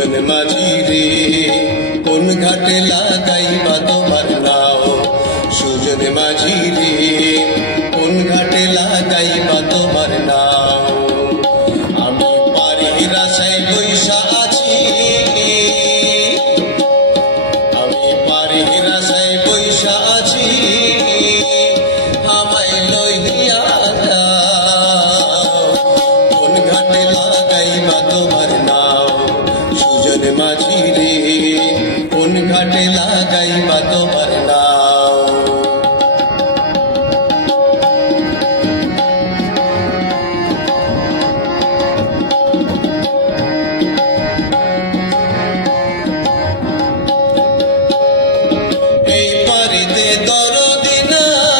সুজন মাঝি রে কোন ঘাটে লাগাইবা তোমার নাও সুজন মাঝি রে কোন ঘাটে লাগাইবা তোমার নাও আমি পাড়ির আশায় বইসা আছি আমি পাড়ির আশায় বইসা আছি আমায় লইয়া যাও কোন ঘাটে লাগাইবা তোমার নাও সুজন মাঝি রে কোন ঘাটে লাগাইবা তোমার নাও এই পারিতে দরদি নাই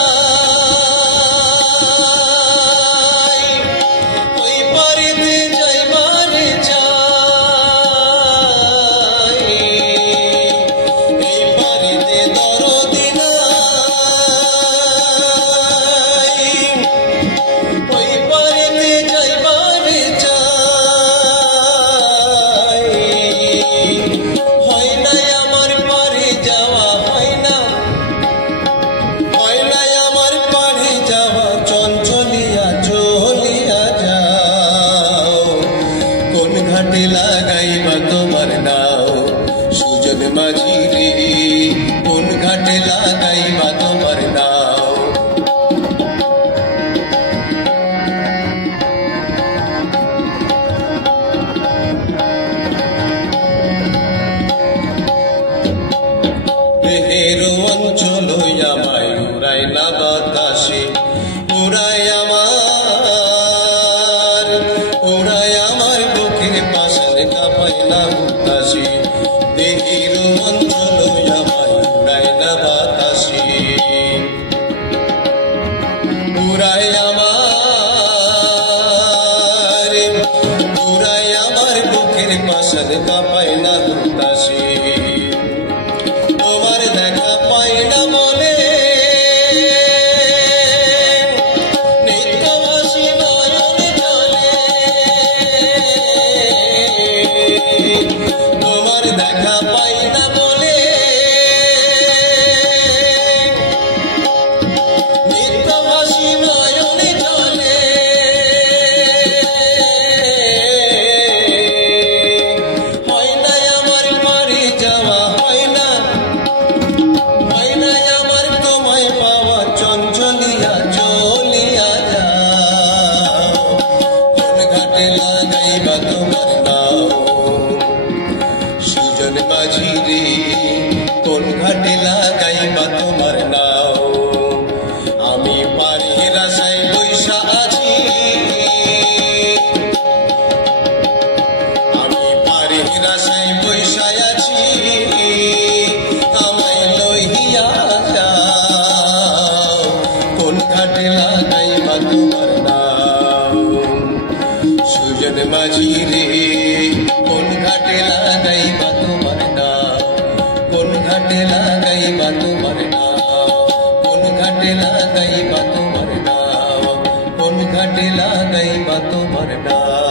ওই পারিতে যাইবার চাই এই পারিতে দরদি নাই ওই পারিতে যাইবার চাই হয় নাই আমার পারে যাওয়া হয় নাই আমার পারে যাওয়া চঞ্চলিয়া চলিয়া যাও কোন ঘাটে লাগাইবা তোমার নাও সুজন মাঝি রে কোন ঘাটে লাগাইবা তোমার নাও দেহের অঞ্চল আমায় উড়াই না বাতাসে উড়াই আমার বুকের পাশে কাঁপাই না উতাসে দেহের অঞ্চল আমায় উড়াই না বাতাসে উড়াই আমার বুকের পাশে কাঁপাই না উতাসে তোমার দেখা পাই না বলে নিত্যবাসী নয়নে জলে তোমার দেখা পাই না বলে নিত্যবাসী নয়নে জলে হয় নাই আমার পারে যাওয়া হয় নাই আমার তোমায় পাওয়া চঞ্চলিয়া চলিয়া যাও কোন ঘাটে লাগাইবা তোমার নাও সুজন মাঝি রে কোন ঘাটে লাগাইবা তোমার নাও আমি পাড়ির আশায় বইসা আছি আমি পাড়ির আশায় বইসা আছি আমায় লইয়া যাও কোন ঘাটে লাগাইবা তোমার নাও সুজন মাঝি রে কোন ঘাটে লাগাইবা তোমার নাও কোন ঘাটে লাগাইবা তোমার নাও কোন ঘাটে লাগাইবা তোমার নাও কোন ঘাটে লাগাইবা তোমার নাও।